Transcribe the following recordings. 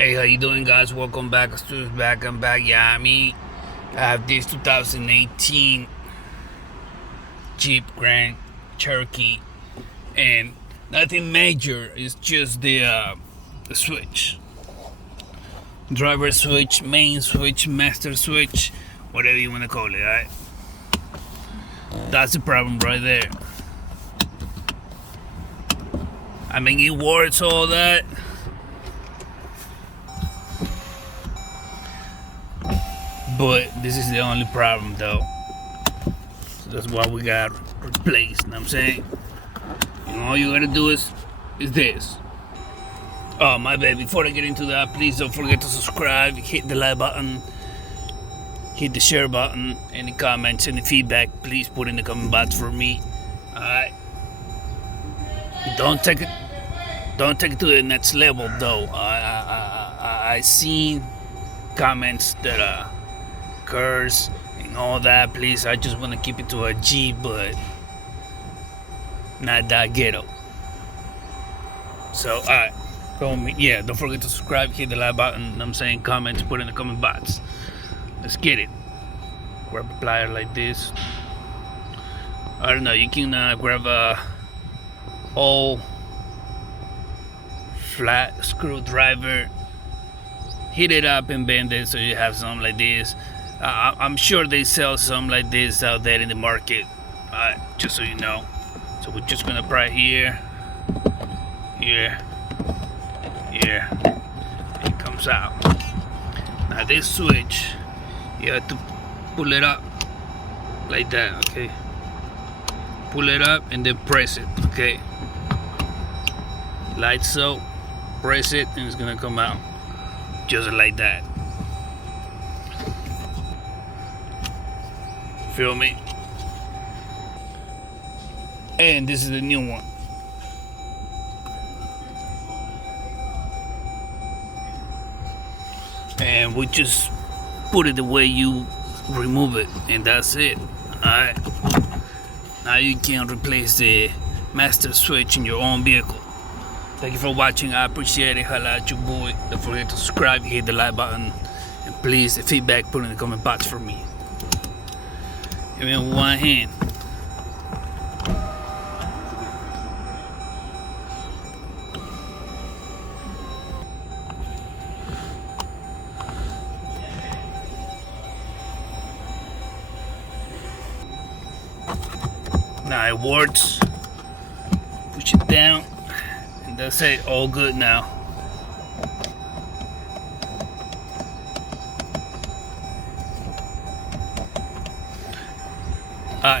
Hey, how you doing, guys? Welcome back. Stu's back. I'm back. Yeah, I have this 2018 Jeep Grand Cherokee, and nothing major. It's just the switch, driver switch, main switch, master switch, whatever you want to call it. Alright, that's the problem right there. It works all that. But this is the only problem, though. So that's why we got replaced. You know what I'm saying? And all you gotta do is this. Oh, my bad. Before I get into that, please don't forget to subscribe, hit the like button, hit the share button. Any comments, any feedback, please put in the comment box for me. Alright. Don't take it to the next level, though. I seen comments that curse and all that. Please, I just want to keep it to a G, but not that ghetto. So, alright, yeah, don't forget to subscribe, hit the like button. I'm saying comments, put in the comment box. Let's get it. Grab a plier like this. I don't know, you can grab a old flat screwdriver, heat it up and bend it so you have something like this. I'm sure they sell some like this out there in the market, just so you know. So we're just gonna pry here, here, here. It comes out. Now this switch, you have to pull it up like that, okay? Pull it up and then press it, okay? Like so, press it and it's gonna come out just like that. Feel me? And this is the new one. And we just put it the way you remove it, and that's it. Alright. Now you can replace the master switch in your own vehicle. Thank you for watching. I appreciate it. Holla at your boy. Don't forget to subscribe, hit the like button, and please, the feedback, put in the comment box for me. Give me one hand. Now it works. Push it down, and that's it. All good now.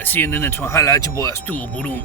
See you in the next one. Holla at your boy. Stu. Boom.